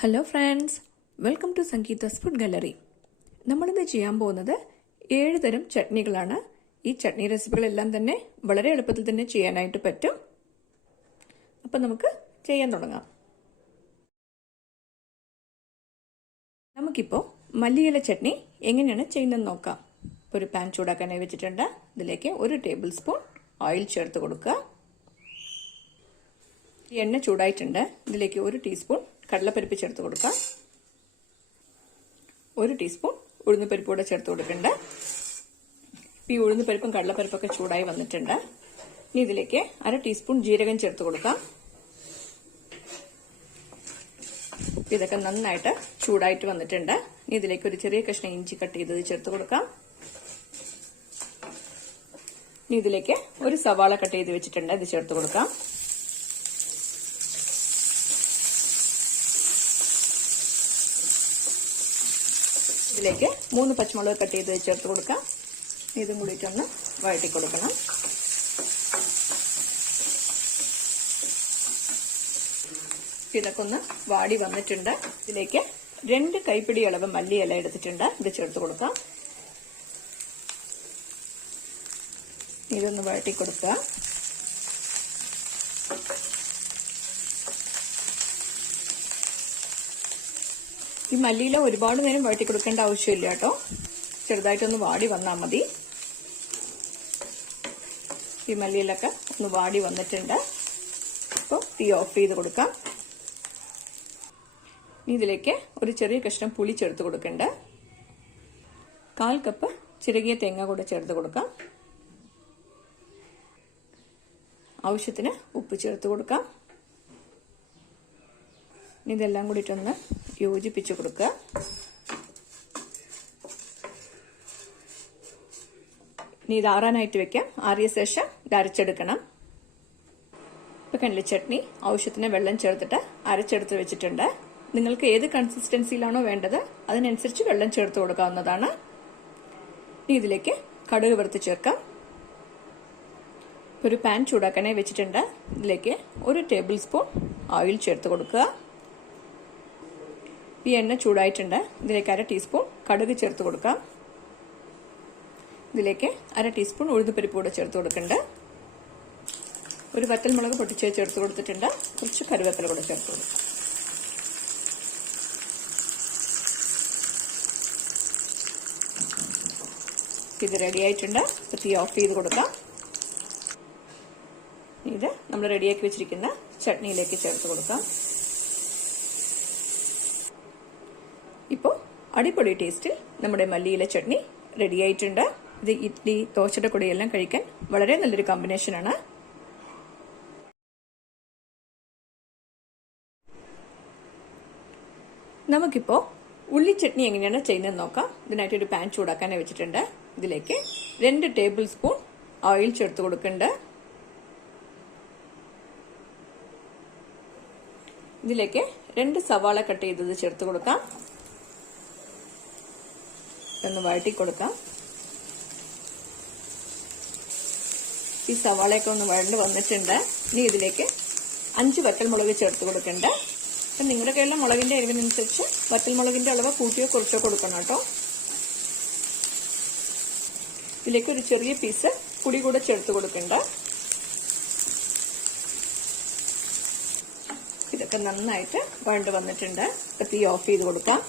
Hello friends, welcome to Sangeetha's food gallery. നമ്മളിന്ന് ചെയ്യാൻ പോകുന്നത് 7 തരം ചട്നികളാണ്. ഈ ചട്നി റെസിപ്പികളെല്ലാം തന്നെ വളരെ എളുപ്പത്തിൽ തന്നെ ചെയ്യാനായിട്ട് പറ്റും. അപ്പം നമുക്ക് ചെയ്യാൻ തുടങ്ങാം. നമുക്കിപ്പോൾ മല്ലി ഇല ചട്നി എങ്ങനെയാണ് ചെയ്യുന്നതെന്ന് നോക്കാം. ഒരു പാൻ ചൂടാക്കാനായി വെച്ചിട്ടുണ്ട്. ഇതിലേക്ക് 1 ടേബിൾ സ്പൂൺ ഓയിൽ ചേർത്ത് കൊടുക്കുക. എണ്ണ ചൂടായിട്ടുണ്ട്. ഇതിലേക്ക് 1 ടീസ്പൂൺ കടലപ്പരിപ്പ് ചേർത്ത് കൊടുക്കാം. 1 ടീസ്പൂൺ ഉഴുന്നുപരിപ്പ് കൂടെ ചേർത്ത് കൊടുക്കണ്ട. ഈ ഉഴുന്നുപരിപ്പും കടലപ്പരിപ്പൊക്കെ ചൂടായി വന്നിട്ടുണ്ട്. ഇനി ഇതിലേക്ക് 1/2 ടീസ്പൂൺ ജീരകം ചേർത്ത് കൊടുക്കാം. ഇതൊക്കെ നന്നായിട്ട് ചൂടായിട്ട് വന്നിട്ടുണ്ട്. ഇനി ഇതിലേക്ക് ഒരു ചെറിയ കഷ്ണം ഇഞ്ചി കട്ട് ചെയ്തത് ചേർത്ത് കൊടുക്കാം. ഇനി ഇതിലേക്ക് ഒരു സവാള കട്ട് ചെയ്ത് വെച്ചിട്ടുണ്ട്. ഇത് ചേർത്ത് കൊടുക്കാം. ഇതിലേക്ക് 3 പച്ചമുളക് കട്ട് ചെയ്ത് ചേർത്ത് കൊടുക്കാം. ഇതും കൂടിയിട്ടൊന്ന് വഴറ്റി കൊടുക്കണം. ഇതൊക്കെ ഒന്ന് വാടി വന്നിട്ടുണ്ട്. ഇതിലേക്ക് 2 കൈപ്പിടി അളവ് മല്ലി ഇല എടുത്തിട്ടുണ്ട്. ഇത് ചേർത്ത് കൊടുക്കാം. ഇതൊന്ന് വഴറ്റി കൊടുക്കുക. ഈ മല്ലിയില ഒരുപാട് നേരം വഴറ്റി കൊടുക്കേണ്ട ആവശ്യമില്ല കേട്ടോ. ചെറുതായിട്ടൊന്ന് വാടി വന്നാൽ മതി. ഈ മല്ലിയിലൊക്കെ ഒന്ന് വാടി വന്നിട്ടുണ്ട്. അപ്പോൾ തീ ഓഫ് ചെയ്ത് കൊടുക്കാം. ഇതിലേക്ക് ഒരു ചെറിയ കഷ്ണം പുളി ചേർത്ത് കൊടുക്കണ്ട. 1/4 കപ്പ് ചിരകിയ തേങ്ങ കൂടെ ചേർത്ത് കൊടുക്കാം. ആവശ്യത്തിന് ഉപ്പ് ചേർത്ത് കൊടുക്കാം. ഇതെല്ലാം കൂടിയിട്ടൊന്ന് യോജിപ്പിച്ച് കൊടുക്കുക. ഇനി ഇത് ആറാനായിട്ട് വെക്കാം. ആറിയ ശേഷം ഇത് അരച്ചെടുക്കണം. ഇപ്പൊ കണ്ടില്ലേ, ചട്നി ആവശ്യത്തിന് വെള്ളം ചേർത്തിട്ട് അരച്ചെടുത്ത് വെച്ചിട്ടുണ്ട്. നിങ്ങൾക്ക് ഏത് കൺസിസ്റ്റൻസിയിലാണോ വേണ്ടത് അതിനനുസരിച്ച് വെള്ളം ചേർത്ത് കൊടുക്കാവുന്നതാണ്. ഇനി ഇതിലേക്ക് കടുക് വറുത്ത് ചേർക്കാം. ഒരു പാൻ ചൂടാക്കാനായി വെച്ചിട്ടുണ്ട്. ഇതിലേക്ക് 1 ടേബിൾ സ്പൂൺ ഓയിൽ ചേർത്ത് കൊടുക്കുക. ഈ എണ്ണ ചൂടായിട്ടുണ്ട്. ഇതിലേക്ക് 1/2 ടീസ്പൂൺ കടുക് ചേർത്ത് കൊടുക്കാം. ഇതിലേക്ക് 1/2 ടീസ്പൂൺ ഉഴുന്നുപരിപ്പ് കൂടെ ചേർത്ത് കൊടുക്കുന്നുണ്ട്. ഒരു വറ്റൽമുളക് പൊട്ടിച്ച് ചേർത്ത് കൊടുത്തിട്ടുണ്ട്. കുറച്ച് കറിവേപ്പില കൂടെ ചേർത്ത് കൊടുക്കാം. ഇത് റെഡി ആയിട്ടുണ്ട്. തീ ഓഫ് ചെയ്ത് കൊടുക്കാം. ഇത് നമ്മൾ റെഡിയാക്കി വെച്ചിരിക്കുന്ന ചട്നിയിലേക്ക് ചേർത്ത് കൊടുക്കാം. ഇപ്പോൾ അടിപൊളി ടേസ്റ്റിൽ നമ്മുടെ മല്ലി ഇല ചട്നി റെഡി ആയിട്ടുണ്ട്. ഇത് ഇഡ്ഡലി, ദോശയുടെ കൂടെയെല്ലാം കഴിക്കാൻ വളരെ നല്ലൊരു കോമ്പിനേഷനാണ്. നമുക്കിപ്പോൾ ഉള്ളി ചട്നി എങ്ങനെയാണ് ചെയ്യുന്നത് നോക്കാം. ഇതിനായിട്ട് ഒരു പാൻ ചൂടാക്കാനായി വെച്ചിട്ടുണ്ട്. ഇതിലേക്ക് 2 ടേബിൾ സ്പൂൺ ഓയിൽ ചേർത്ത് കൊടുക്കുന്നുണ്ട്. ഇതിലേക്ക് 2 സവാള കട്ട് ചെയ്തത് ചേർത്ത് കൊടുക്കാം. ഒന്ന് വഴറ്റി കൊടുക്കാം. ഈ സവാളയൊക്കെ ഒന്ന് വഴണ്ട് വന്നിട്ടുണ്ട്. ഇനി ഇതിലേക്ക് 5 വറ്റൽമുളക് ചേർത്ത് കൊടുക്കണ്ട. അപ്പം നിങ്ങളുടെ കയ്യിലുള്ള മുളകിന്റെ എരിവിനനുസരിച്ച് വറ്റൽമുളകിന്റെ അളവ് കൂട്ടിയോ കുറച്ചോ കൊടുക്കണം കേട്ടോ. ഇതിലേക്ക് ഒരു ചെറിയ പീസ് പുളി കൂടെ ചേർത്ത് കൊടുക്കണ്ട. ഇതൊക്കെ നന്നായിട്ട് വഴണ്ട് വന്നിട്ടുണ്ട്. തീ ഓഫ് ചെയ്ത് കൊടുക്കാം.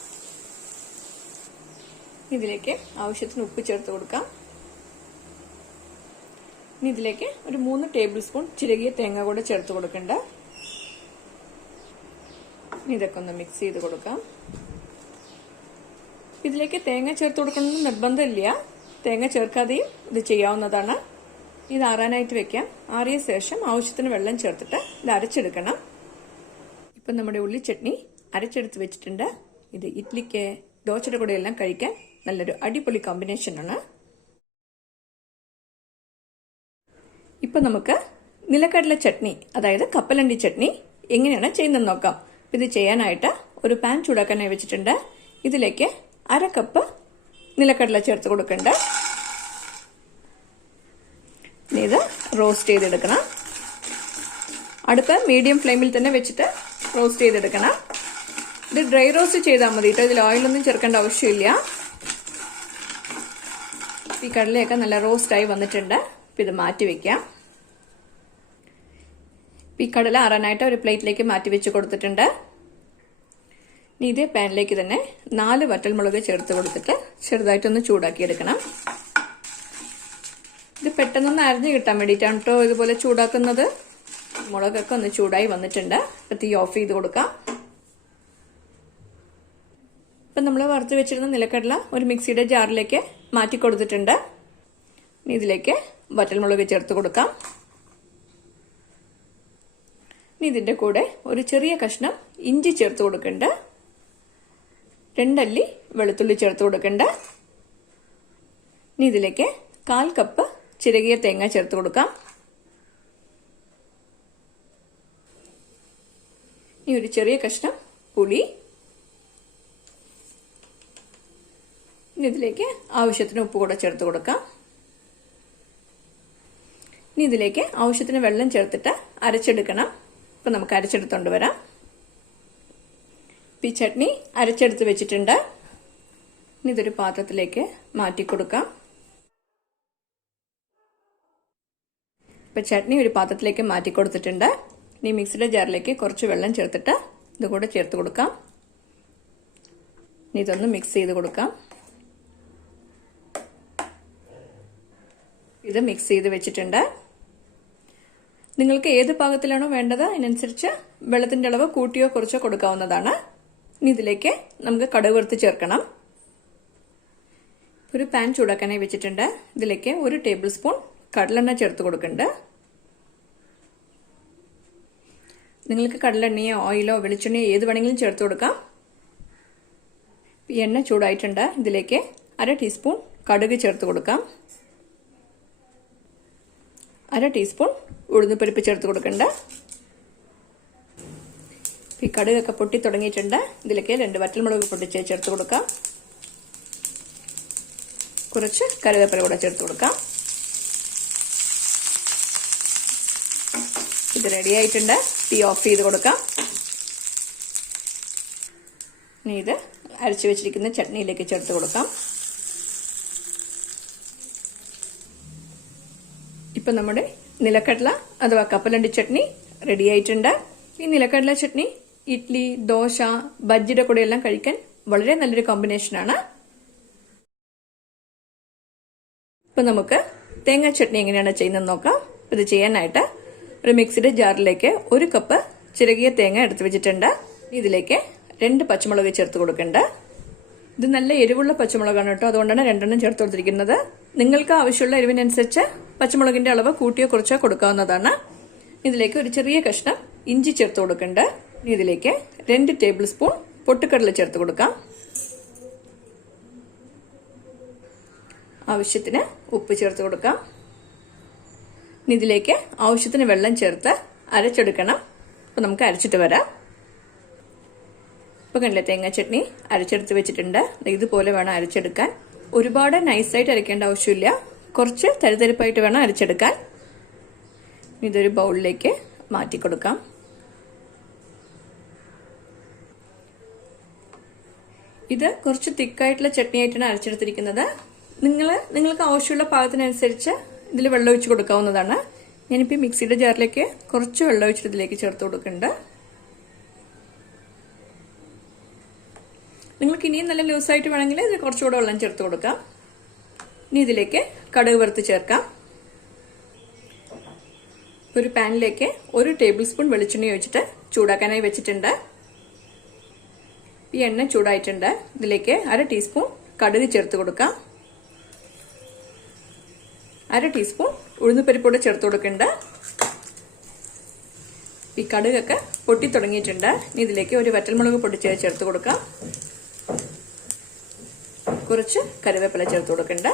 ഇതിലേക്ക് ആവശ്യത്തിന് ഉപ്പ് ചേർത്ത് കൊടുക്കാം. ഇനി ഇതിലേക്ക് ഒരു 3 ടേബിൾ സ്പൂൺ ചിരകിയ തേങ്ങ കൂടെ ചേർത്ത് കൊടുക്കണ്ട. ഇതൊക്കെ ഒന്ന് മിക്സ് ചെയ്ത് കൊടുക്കാം. ഇതിലേക്ക് തേങ്ങ ചേർത്ത് കൊടുക്കണമെന്ന് നിർബന്ധമില്ല. തേങ്ങ ചേർക്കാതെയും ഇത് ചെയ്യാവുന്നതാണ്. ഇത് ആറാനായിട്ട് വെക്കാം. ആറിയ ശേഷം ആവശ്യത്തിന് വെള്ളം ചേർത്തിട്ട് ഇത് അരച്ചെടുക്കണം. ഇപ്പം നമ്മുടെ ഉള്ളി ചട്നി അരച്ചെടുത്ത് വെച്ചിട്ടുണ്ട്. ഇത് ഇഡ്ലിക്ക്, ദോശയുടെ കൂടെ എല്ലാം കഴിക്കാൻ നല്ലൊരു അടിപൊളി കോമ്പിനേഷനാണ്. ഇപ്പൊ നമുക്ക് നിലക്കടല ചട്നി, അതായത് കപ്പലണ്ടി ചട്നി എങ്ങനെയാണ് ചെയ്യുന്നതെന്ന് നോക്കാം. ഇത് ചെയ്യാനായിട്ട് ഒരു പാൻ ചൂടാക്കാനായി വെച്ചിട്ടുണ്ട്. ഇതിലേക്ക് 1/2 കപ്പ് നിലക്കടല ചേർത്ത് കൊടുക്കണ്ട. ഇത് റോസ്റ്റ് ചെയ്തെടുക്കണം. അടുപ്പ് മീഡിയം ഫ്ലെയിമിൽ തന്നെ വെച്ചിട്ട് റോസ്റ്റ് ചെയ്തെടുക്കണം. ഇത് ഡ്രൈ റോസ്റ്റ് ചെയ്താൽ മതി കേട്ടോ, ഇതിൽ ഓയിലൊന്നും ചേർക്കേണ്ട ആവശ്യമില്ല. ഈ കടലയൊക്കെ നല്ല റോസ്റ്റായി വന്നിട്ടുണ്ട്. അപ്പം ഇത് മാറ്റി വെക്കാം. ഈ കടല ആറാനായിട്ട് ഒരു പ്ലേറ്റിലേക്ക് മാറ്റി വെച്ച് കൊടുത്തിട്ടുണ്ട്. ഇനി ഇതേ പാനിലേക്ക് തന്നെ 4 വറ്റൽമുളക് ചേർത്ത് കൊടുത്തിട്ട് ചെറുതായിട്ടൊന്ന് ചൂടാക്കി എടുക്കണം. ഇത് പെട്ടെന്നൊന്ന് അരിഞ്ഞ് കിട്ടാൻ വേണ്ടിയിട്ടാണ് കേട്ടോ ഇതുപോലെ ചൂടാക്കുന്നത്. മുളകൊക്കെ ഒന്ന് ചൂടായി വന്നിട്ടുണ്ട്. അപ്പം തീ ഓഫ് ചെയ്ത് കൊടുക്കാം. ഇപ്പം നമ്മൾ വറുത്ത് വെച്ചിരുന്ന നിലക്കടല ഒരു മിക്സിയുടെ ജാറിലേക്ക് മാറ്റി കൊടുത്തിട്ടുണ്ട്. ഇനി ഇതിലേക്ക് വറ്റൽമുളക് ചേർത്ത് കൊടുക്കാം. ഇനി ഇതിൻ്റെ കൂടെ ഒരു ചെറിയ കഷ്ണം ഇഞ്ചി ചേർത്ത് കൊടുക്കുന്നുണ്ട്. 2 അല്ലി വെളുത്തുള്ളി ചേർത്ത് കൊടുക്കുന്നുണ്ട്. ഇനി ഇതിലേക്ക് 1/4 കപ്പ് ചിരകിയ തേങ്ങ ചേർത്ത് കൊടുക്കാം. ഇനി ഒരു ചെറിയ കഷ്ണം പുളി. ഇനി ഇതിലേക്ക് ആവശ്യത്തിന് ഉപ്പ് കൂടെ ചേർത്ത് കൊടുക്കാം. ഇനി ഇതിലേക്ക് ആവശ്യത്തിന് വെള്ളം ചേർത്തിട്ട് അരച്ചെടുക്കണം. അപ്പം നമുക്ക് അരച്ചെടുത്തോണ്ട് വരാം. ഈ ചട്നി അരച്ചെടുത്ത് വെച്ചിട്ടുണ്ട്. ഇനി ഇതൊരു പാത്രത്തിലേക്ക് മാറ്റി കൊടുക്കാം. ഇപ്പം ചട്നി ഒരു പാത്രത്തിലേക്ക് മാറ്റി കൊടുത്തിട്ടുണ്ട്. ഇനി മിക്സിയുടെ ജാറിലേക്ക് കുറച്ച് വെള്ളം ചേർത്തിട്ട് ഇതുകൂടെ ചേർത്ത് കൊടുക്കാം. ഇനി ഇതൊന്ന് മിക്സ് ചെയ്ത് കൊടുക്കാം. ഇത് മിക്സ് ചെയ്ത് വെച്ചിട്ടുണ്ട്. നിങ്ങൾക്ക് ഏത് പാകത്തിലാണോ വേണ്ടത് അതിനനുസരിച്ച് വെള്ളത്തിന്റെ അളവ് കൂട്ടിയോ കുറച്ചോ കൊടുക്കാവുന്നതാണ്. ഇനി ഇതിലേക്ക് നമുക്ക് കടുക് വറുത്ത് ചേർക്കണം. ഒരു പാൻ ചൂടാക്കാനായി വെച്ചിട്ടുണ്ട്. ഇതിലേക്ക് 1 ടേബിൾ സ്പൂൺ കടലെണ്ണ ചേർത്ത് കൊടുക്കുന്നുണ്ട്. നിങ്ങൾക്ക് കടലെണ്ണയോ ഓയിലോ വെളിച്ചെണ്ണയോ ഏത് വേണമെങ്കിലും ചേർത്ത് കൊടുക്കാം. ഈ എണ്ണ ചൂടായിട്ടുണ്ട്. ഇതിലേക്ക് 1/2 ടീസ്പൂൺ കടുക് ചേർത്ത് കൊടുക്കാം. 1/2 ടീസ്പൂൺ ഉഴുന്നുപരിപ്പ് ചേർത്ത് കൊടുക്കണ്ട. ഈ കടുകൊക്കെ പൊട്ടി തുടങ്ങിയിട്ടുണ്ട്. ഇതിലേക്ക് 2 വറ്റൽമുളക് പൊട്ടിച്ച് ചേർത്ത് കൊടുക്കാം. കുറച്ച് കറിവേപ്പില കൂടെ ചേർത്ത് കൊടുക്കാം. ഇത് റെഡി ആയിട്ടുണ്ട്. തീ ഓഫ് ചെയ്ത് കൊടുക്കാം. ഇനി ഇത് അരച്ചു വെച്ചിരിക്കുന്ന ചട്നിയിലേക്ക് ചേർത്ത് കൊടുക്കാം. ഇപ്പം നമ്മുടെ നിലക്കടല അഥവാ കപ്പലണ്ടി ചട്നി റെഡി ആയിട്ടുണ്ട്. ഈ നിലക്കടല ചട്നി ഇഡ്ഡലി, ദോശ, ബജ്ജിയുടെ കൂടെ എല്ലാം കഴിക്കാൻ വളരെ നല്ലൊരു കോമ്പിനേഷനാണ്. ഇപ്പൊ നമുക്ക് തേങ്ങാ ചട്നി എങ്ങനെയാണ് ചെയ്യുന്നത് നോക്കാം. ഇത് ചെയ്യാനായിട്ട് ഒരു മിക്സിയുടെ ജാറിലേക്ക് 1 കപ്പ് ചിരകിയ തേങ്ങ എടുത്തു വെച്ചിട്ടുണ്ട്. ഇതിലേക്ക് 2 പച്ചമുളക് ചേർത്ത് കൊടുക്കുന്നുണ്ട്. ഇത് നല്ല എരിവുള്ള പച്ചമുളകാണ് കേട്ടോ, അതുകൊണ്ടാണ് 2 ചേർത്ത് കൊടുത്തിരിക്കുന്നത്. നിങ്ങൾക്ക് ആവശ്യമുള്ള എരിവിനനുസരിച്ച് പച്ചമുളകിന്റെ അളവ് കൂട്ടിയോ കുറച്ചോ കൊടുക്കാവുന്നതാണ്. ഇതിലേക്ക് ഒരു ചെറിയ കഷ്ണം ഇഞ്ചി ചേർത്ത് കൊടുക്കുന്നുണ്ട്. ഇതിലേക്ക് 2 ടേബിൾ സ്പൂൺ പൊട്ടുകടല ചേർത്ത് കൊടുക്കാം. ആവശ്യത്തിന് ഉപ്പ് ചേർത്ത് കൊടുക്കാം. ഇതിലേക്ക് ആവശ്യത്തിന് വെള്ളം ചേർത്ത് അരച്ചെടുക്കണം. അപ്പൊ നമുക്ക് അരച്ചിട്ട് വരാം. ഇപ്പൊ കണ്ടില്ലേ, തേങ്ങാ ചട്നി അരച്ചെടുത്ത് വെച്ചിട്ടുണ്ട്. ഇതുപോലെ വേണം അരച്ചെടുക്കാൻ. ഒരുപാട് നൈസായിട്ട് അരയ്ക്കേണ്ട ആവശ്യമില്ല, കുറച്ച് തരിതരിപ്പായിട്ട് വേണം അരച്ചെടുക്കാൻ. ഇതൊരു ബൗളിലേക്ക് മാറ്റി കൊടുക്കാം. ഇത് കുറച്ച് തിക്കായിട്ടുള്ള ചട്നി ആയിട്ടാണ് അരച്ചെടുത്തിരിക്കുന്നത്. നിങ്ങൾക്ക് ആവശ്യമുള്ള പാകത്തിനനുസരിച്ച് ഇതിൽ വെള്ളം ഒഴിച്ച് കൊടുക്കാവുന്നതാണ്. ഞാനിപ്പോൾ മിക്സിയുടെ ജാറിലേക്ക് കുറച്ച് വെള്ളം ഒഴിച്ചിട്ട് ഇതിലേക്ക് ചേർത്ത് കൊടുക്കുന്നുണ്ട്. നിങ്ങൾക്ക് ഇനിയും നല്ല ലൂസായിട്ട് വേണമെങ്കിൽ ഇതിൽ കുറച്ചുകൂടെ വെള്ളം ചേർത്ത് കൊടുക്കാം. ഇനി ഇതിലേക്ക് കടുക് വറുത്ത് ചേർക്കാം. ഒരു പാനിലേക്ക് 1 ടേബിൾ സ്പൂൺ വെളിച്ചെണ്ണ ഒഴിച്ചിട്ട് ചൂടാക്കാനായി വെച്ചിട്ടുണ്ട്. ഈ എണ്ണ ചൂടായിട്ടുണ്ട്. ഇതിലേക്ക് 1/2 ടീസ്പൂൺ കടുക് ചേർത്ത് കൊടുക്കാം. 1/2 ടീസ്പൂൺ ഉഴുന്നുപരിപ്പോടെ ചേർത്ത് കൊടുക്കുന്നുണ്ട്. ഈ കടുകൊക്കെ പൊട്ടി തുടങ്ങിയിട്ടുണ്ട്. ഇതിലേക്ക് ഒരു വറ്റൽമുളക് പൊടിച്ച് ചേർത്ത് കൊടുക്കാം. കുറച്ച് കറിവേപ്പില ചേർത്ത് കൊടുക്കുന്നുണ്ട്.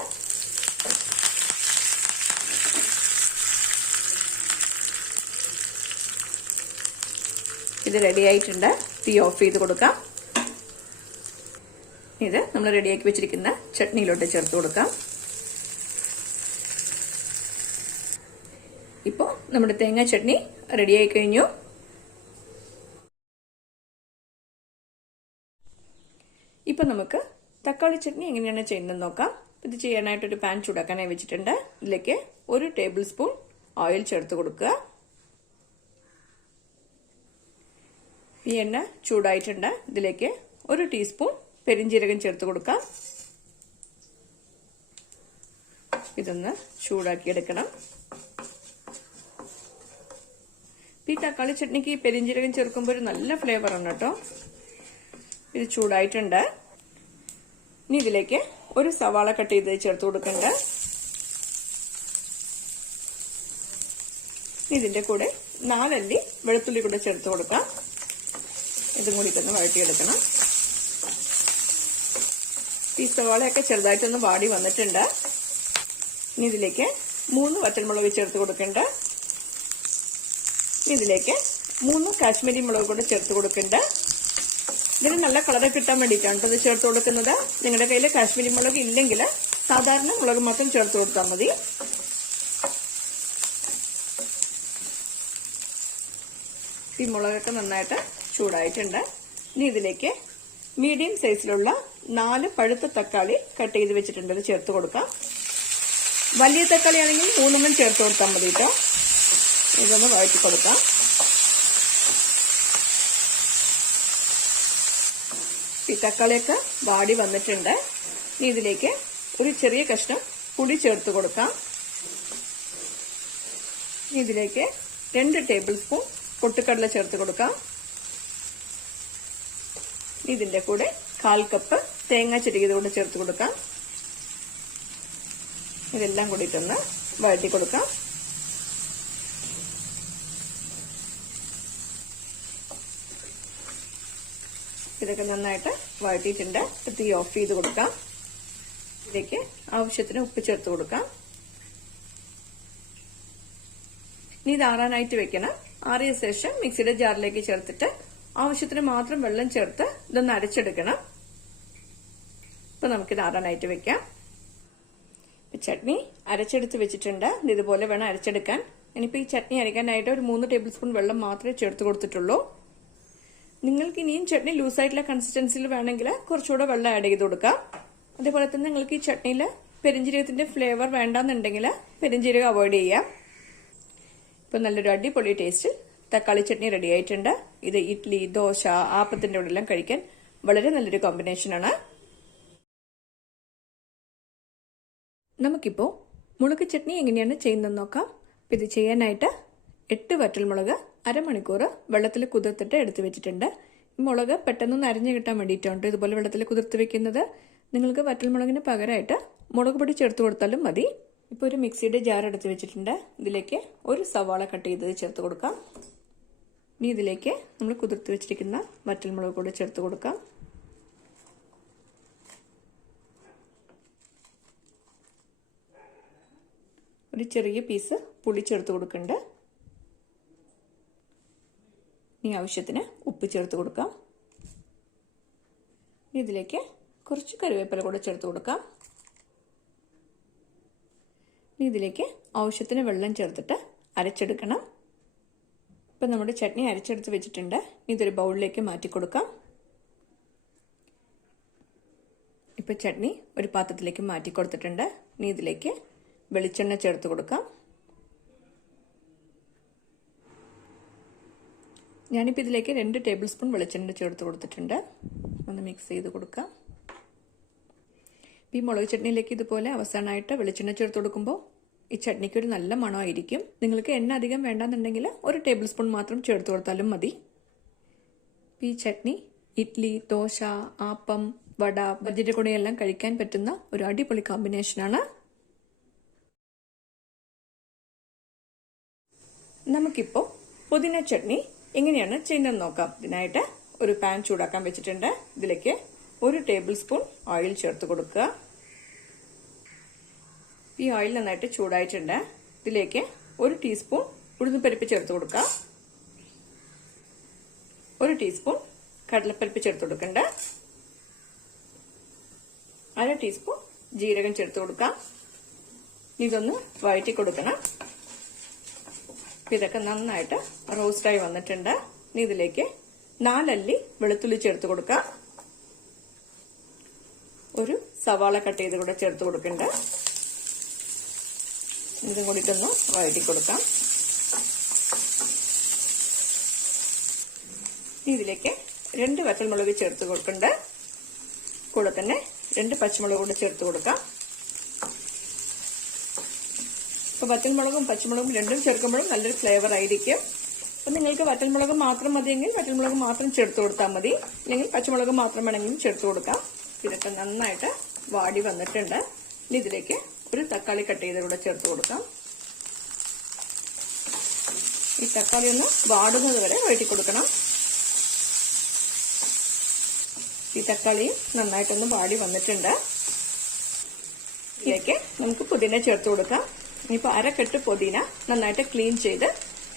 ഇത് റെഡി ആയിട്ടുണ്ട്. തീ ഓഫ് ചെയ്ത് കൊടുക്കാം. ഇത് നമ്മൾ റെഡിയാക്കി വെച്ചിരിക്കുന്ന ചട്നിയിലോട്ട് ചേർത്ത് കൊടുക്കാം. ഇപ്പോൾ നമ്മുടെ തേങ്ങാ ചട്നി റെഡിയായി കഴിഞ്ഞു. ഇപ്പൊ നമുക്ക് തക്കാളി ചട്നി എങ്ങനെയാണ് ചെയ്യുന്നത് നോക്കാം. ഇത് ചെയ്യാനായിട്ട് ഒരു പാൻ ചൂടാക്കാനായി വെച്ചിട്ടുണ്ട്. ഇതിലേക്ക് 1 ടേബിൾ സ്പൂൺ ഓയിൽ ചേർത്ത് കൊടുക്കുക. ഈ എണ്ണ ചൂടായിട്ടുണ്ട്. ഇതിലേക്ക് 1 ടീസ്പൂൺ പെരിഞ്ജീരകം ചേർത്ത് കൊടുക്കാം. ഇതൊന്ന് ചൂടാക്കിയെടുക്കണം. ഈ തക്കാളി ചട്നിക്ക് പെരിഞ്ജീരകം ചേർക്കുമ്പോൾ ഒരു നല്ല ഫ്ലേവറാണ് കേട്ടോ. ഇത് ചൂടായിട്ടുണ്ട്. ഇനി ഇതിലേക്ക് 1 സവാള കട്ട് ചെയ്ത് ചേർത്ത് കൊടുക്കണ്ട. ഇതിന്റെ കൂടെ 4 അല്ലി വെളുത്തുള്ളി കൂടെ ചേർത്ത് കൊടുക്കാം. ഇതും കൂടി തന്നെ വഴറ്റിയെടുക്കണം. ഈ സവാളയൊക്കെ ചെറുതായിട്ടൊന്ന് വാടി വന്നിട്ടുണ്ട്. ഇനി ഇതിലേക്ക് 3 വറ്റൽമുളക് ചേർത്ത് കൊടുക്കണ്ട. ഇതിലേക്ക് 3 കാശ്മീരി മുളക് കൂടെ ചേർത്ത് കൊടുക്കണ്ട. ഇതിന് നല്ല കളറ് കിട്ടാൻ വേണ്ടിയിട്ടാണ് ഇത് ചേർത്ത് കൊടുക്കുന്നത്. നിങ്ങളുടെ കയ്യിൽ കാശ്മീരി മുളക് ഇല്ലെങ്കിൽ സാധാരണ മുളക് മാത്രം ചേർത്ത് കൊടുത്താൽ മതി. ഈ മുളകൊക്കെ നന്നായിട്ട് ചൂടായിട്ടുണ്ട്. ഇനി ഇതിലേക്ക് മീഡിയം സൈസിലുള്ള 4 പഴുത്ത തക്കാളി കട്ട് ചെയ്ത് വെച്ചിട്ടുണ്ട്. ഇത് ചേർത്ത് കൊടുക്കാം. വലിയ തക്കാളി ആണെങ്കിൽ 3 ചേർത്ത് കൊടുത്താൽ മതി കേട്ടോ. ഇതൊന്ന് വഴറ്റി കൊടുക്കാം. ഈ തക്കാളിയൊക്കെ വാടി വന്നിട്ടുണ്ട്. ഇനി ഇതിലേക്ക് ഒരു ചെറിയ കഷ്ണം പുളി ചേർത്ത് കൊടുക്കാം. ഇതിലേക്ക് 2 ടേബിൾ സ്പൂൺ പൊട്ടുകടല ചേർത്ത് കൊടുക്കാം. ഇതിന്റെ കൂടെ 1/4 കപ്പ് തേങ്ങ ചിരകിയത് കൂടെ ചേർത്ത് കൊടുക്കാം. ഇതെല്ലാം കൂടിയിട്ടൊന്ന് വഴറ്റി കൊടുക്കാം. ഇതൊക്കെ നന്നായിട്ട് വഴറ്റിയിട്ടുണ്ട്. തീ ഓഫ് ചെയ്ത് കൊടുക്കാം. ഇതിലേക്ക് ആവശ്യത്തിന് ഉപ്പ് ചേർത്ത് കൊടുക്കാം. ഇനി ഇത് ആറാനായിട്ട് വെക്കണം. ആറിയ ശേഷം മിക്സിയുടെ ജാറിലേക്ക് ചേർത്തിട്ട് ആവശ്യത്തിന് മാത്രം വെള്ളം ചേർത്ത് ഇതൊന്ന് അരച്ചെടുക്കണം. ഇപ്പൊ നമുക്കിത് ആറാനായിട്ട് വെക്കാം. ചട്നി അരച്ചെടുത്ത് വെച്ചിട്ടുണ്ട്. ഇതുപോലെ വേണം അരച്ചെടുക്കാൻ. ഇനിയിപ്പോ ഈ ചട്നി അരയ്ക്കാനായിട്ട് ഒരു 3 ടേബിൾ സ്പൂൺ വെള്ളം മാത്രമേ ചേർത്ത് കൊടുത്തിട്ടുള്ളൂ. നിങ്ങൾക്ക് ഇനിയും ചട്നി ലൂസായിട്ടുള്ള കൺസിസ്റ്റൻസിയിൽ വേണമെങ്കിൽ കുറച്ചുകൂടെ വെള്ളം ആഡ് ചെയ്ത് കൊടുക്കാം. അതേപോലെ തന്നെ നിങ്ങൾക്ക് ഈ ചട്നിയിൽ പെരിഞ്ജീരകത്തിന്റെ ഫ്ലേവർ വേണ്ടാന്നുണ്ടെങ്കിൽ പെരിഞ്ജീരകം അവോയ്ഡ് ചെയ്യാം. ഇപ്പൊ നല്ലൊരു അടിപൊളി ടേസ്റ്റിൽ തക്കാളി ചട്നി റെഡി ആയിട്ടുണ്ട്. ഇത് ഇഡ്ഡലി, ദോശ, ആപ്പത്തിന്റെ കൂടെ എല്ലാം കഴിക്കാൻ വളരെ നല്ലൊരു കോമ്പിനേഷനാണ്. നമുക്കിപ്പോ മുളക് ചട്നി എങ്ങനെയാണ് ചെയ്യുന്നതെന്ന് നോക്കാം. ഇത് ചെയ്യാനായിട്ട് 8 വറ്റൽമുളക് അരമണിക്കൂർ വെള്ളത്തിൽ കുതിർത്തിട്ട് എടുത്തു വെച്ചിട്ടുണ്ട്. ഈ മുളക് പെട്ടെന്നൊന്ന് അരിഞ്ഞു കിട്ടാൻ വേണ്ടിയിട്ടുണ്ട് ഇതുപോലെ വെള്ളത്തിൽ കുതിർത്ത് വെക്കുന്നത്. നിങ്ങൾക്ക് വറ്റൽമുളകിന് പകരമായിട്ട് മുളക് പൊടി ചേർത്ത് കൊടുത്താലും മതി. ഇപ്പോൾ ഒരു മിക്സിയുടെ ജാർ എടുത്ത് വെച്ചിട്ടുണ്ട്. ഇതിലേക്ക് 1 സവാള കട്ട് ചെയ്ത് ചേർത്ത് കൊടുക്കാം. ഇനി ഇതിലേക്ക് നമ്മൾ കുതിർത്ത് വെച്ചിരിക്കുന്ന വറ്റൽമുളക് കൂടെ ചേർത്ത് കൊടുക്കാം. ഒരു ചെറിയ പീസ് പുളി ചേർത്ത് കൊടുക്കുന്നുണ്ട്. ഇനി ആവശ്യത്തിന് ഉപ്പ് ചേർത്ത് കൊടുക്കാം. ഇതിലേക്ക് കുറച്ച് കറിവേപ്പില കൂടെ ചേർത്ത് കൊടുക്കാം. ഇനി ഇതിലേക്ക് ആവശ്യത്തിന് വെള്ളം ചേർത്തിട്ട് അരച്ചെടുക്കണം. ഇപ്പം നമ്മുടെ ചട്നി അരച്ചെടുത്ത് വെച്ചിട്ടുണ്ട്. ഇതൊരു ബൗളിലേക്ക് മാറ്റി കൊടുക്കാം. ഇപ്പം ചട്നി ഒരു പാത്രത്തിലേക്ക് മാറ്റി കൊടുത്തിട്ടുണ്ട്. ഇനി ഇതിലേക്ക് വെളിച്ചെണ്ണ ചേർത്ത് കൊടുക്കാം. ഞാനിപ്പോൾ ഇതിലേക്ക് 2 ടേബിൾ സ്പൂൺ വെളിച്ചെണ്ണ ചേർത്ത് കൊടുത്തിട്ടുണ്ട്. ഒന്ന് മിക്സ് ചെയ്ത് കൊടുക്കാം. ഈ മുളക് ചട്നിയിലേക്ക് ഇതുപോലെ അവസാനമായിട്ട് വെളിച്ചെണ്ണ ചേർത്ത് കൊടുക്കുമ്പോൾ ഈ ചട്നിക്ക് ഒരു നല്ല മണമായിരിക്കും. നിങ്ങൾക്ക് എണ്ണ അധികം വേണ്ടാന്നുണ്ടെങ്കിൽ 1 ടേബിൾ സ്പൂൺ മാത്രം ചേർത്ത് കൊടുത്താലും മതി. ഈ ചട്നി ഇഡ്ഡലി, ദോശ, ആപ്പം, വട, ബജിയുടെ കൂടെയെല്ലാം കഴിക്കാൻ പറ്റുന്ന ഒരു അടിപൊളി കോമ്പിനേഷനാണ്. നമുക്കിപ്പോൾ പുതിന ചട്നി എങ്ങനെയാണ് ചെയ്യുന്നത് നോക്കാം. ഇതിനായിട്ട് ഒരു പാൻ ചൂടാക്കാൻ വെച്ചിട്ടുണ്ട്. ഇതിലേക്ക് 1 ടേബിൾ സ്പൂൺ ഓയിൽ ചേർത്ത് കൊടുക്കുക. ഈ ഓയിൽ നന്നായിട്ട് ചൂടായിട്ടുണ്ട്. ഇതിലേക്ക് 1 ടീസ്പൂൺ ഉഴുന്നുപരിപ്പ് ചേർത്ത് കൊടുക്കുക. 1 ടീസ്പൂൺ കടലപ്പരിപ്പ് ചേർത്ത് കൊടുക്കണ്ട. 1/2 ടീസ്പൂൺ ജീരകം ചേർത്ത് കൊടുക്കാം. ഇതൊന്ന് വഴറ്റി കൊടുക്കണം. ഇതൊക്കെ നന്നായിട്ട് റോസ്റ്റായി വന്നിട്ടുണ്ട്. ഇനി ഇതിലേക്ക് 4 അല്ലി വെളുത്തുള്ളി ചേർത്ത് കൊടുക്കാം. ഒരു സവാള കട്ട് ചെയ്ത് കൂടെ ചേർത്ത് കൊടുക്കുന്നുണ്ട്. ഇതും കൂടിയിട്ടൊന്ന് വഴറ്റി കൊടുക്കാം. ഇതിലേക്ക് 2 വറ്റൽമുളക് ചേർത്ത് കൊടുക്കുന്നുണ്ട്. കൂടെ തന്നെ 2 പച്ചമുളക് കൂടെ ചേർത്ത് കൊടുക്കാം. ഇപ്പൊ വറ്റൽമുളകും പച്ചമുളകും രണ്ടും ചേർക്കുമ്പോഴും നല്ലൊരു ഫ്ലേവർ ആയിരിക്കും. അപ്പൊ നിങ്ങൾക്ക് വറ്റൽമുളക് മാത്രം മതിയെങ്കിൽ വറ്റൽമുളക് മാത്രം ചേർത്ത് കൊടുത്താൽ മതി, അല്ലെങ്കിൽ പച്ചമുളക് മാത്രം വേണമെങ്കിലും ചേർത്ത് കൊടുക്കാം. ഇതൊക്കെ നന്നായിട്ട് വാടി വന്നിട്ടുണ്ട്. ഇനി ഇതിലേക്ക് ഒരു തക്കാളി കട്ട് ചെയ്ത് കൂടെ ചേർത്ത് കൊടുക്കാം. ഈ തക്കാളി ഒന്ന് വാടുന്നത് വരെ വഴറ്റി കൊടുക്കണം. ഈ തക്കാളി നന്നായിട്ടൊന്ന് വാടി വന്നിട്ടുണ്ട്. ഇതിലേക്ക് നമുക്ക് പുതിന ചേർത്ത് കൊടുക്കാം. ഇനിയിപ്പോൾ അരക്കെട്ട് പുതിന നന്നായിട്ട് ക്ലീൻ ചെയ്ത്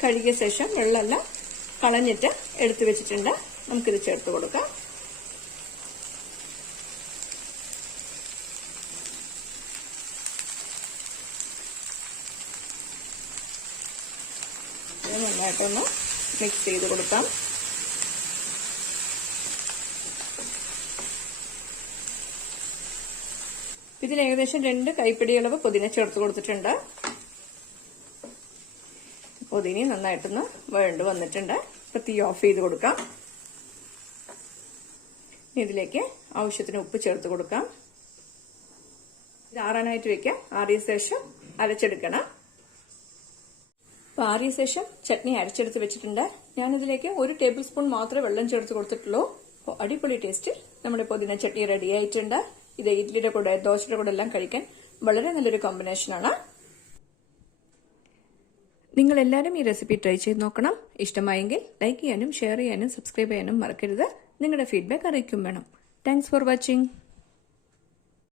കഴുകിയ ശേഷം വെള്ളമെല്ലാം കളഞ്ഞിട്ട് എടുത്തു വെച്ചിട്ടുണ്ട്. നമുക്കിത് ചേർത്ത് കൊടുക്കാം. നന്നായിട്ടൊന്ന് മിക്സ് ചെയ്ത് കൊടുക്കാം. ഇതിൽ ഏകദേശം 2 കൈപ്പിടി അളവ് പുതിന ചേർത്ത് കൊടുത്തിട്ടുണ്ട്. പുതിന നന്നായിട്ടൊന്ന് വഴണ്ട് വന്നിട്ടുണ്ട്. ഇപ്പൊ തീ ഓഫ് ചെയ്ത് കൊടുക്കാം. ഇതിലേക്ക് ആവശ്യത്തിന് ഉപ്പ് ചേർത്ത് കൊടുക്കാം. ഇത് ആറാനായിട്ട് വെക്കാം. ആറിയ ശേഷം അരച്ചെടുക്കണം. അപ്പൊ ആറിയ ശേഷം ചട്നി അരച്ചെടുത്ത് വെച്ചിട്ടുണ്ട്. ഞാനിതിലേക്ക് 1 ടേബിൾ സ്പൂൺ മാത്രമേ വെള്ളം ചേർത്ത് കൊടുത്തിട്ടുള്ളൂ. അപ്പോൾ അടിപൊളി ടേസ്റ്റിൽ നമ്മുടെ പുതിന ചട്നി റെഡി ആയിട്ടുണ്ട്. ഇത് ഇഡ്ലിയുടെ കൂടെ ദോശയുടെ കൂടെ എല്ലാം കഴിക്കാൻ വളരെ നല്ലൊരു കോമ്പിനേഷനാണ്. നിങ്ങൾ എല്ലാവരും ഈ റെസിപ്പി ട്രൈ ചെയ്ത് നോക്കണം. ഇഷ്ടമായെങ്കിൽ ലൈക്ക് ചെയ്യാനും ഷെയർ ചെയ്യാനും സബ്സ്ക്രൈബ് ചെയ്യാനും മറക്കരുത്. നിങ്ങളുടെ ഫീഡ്ബാക്ക് അറിയിക്കും വേണം. Thanks for watching.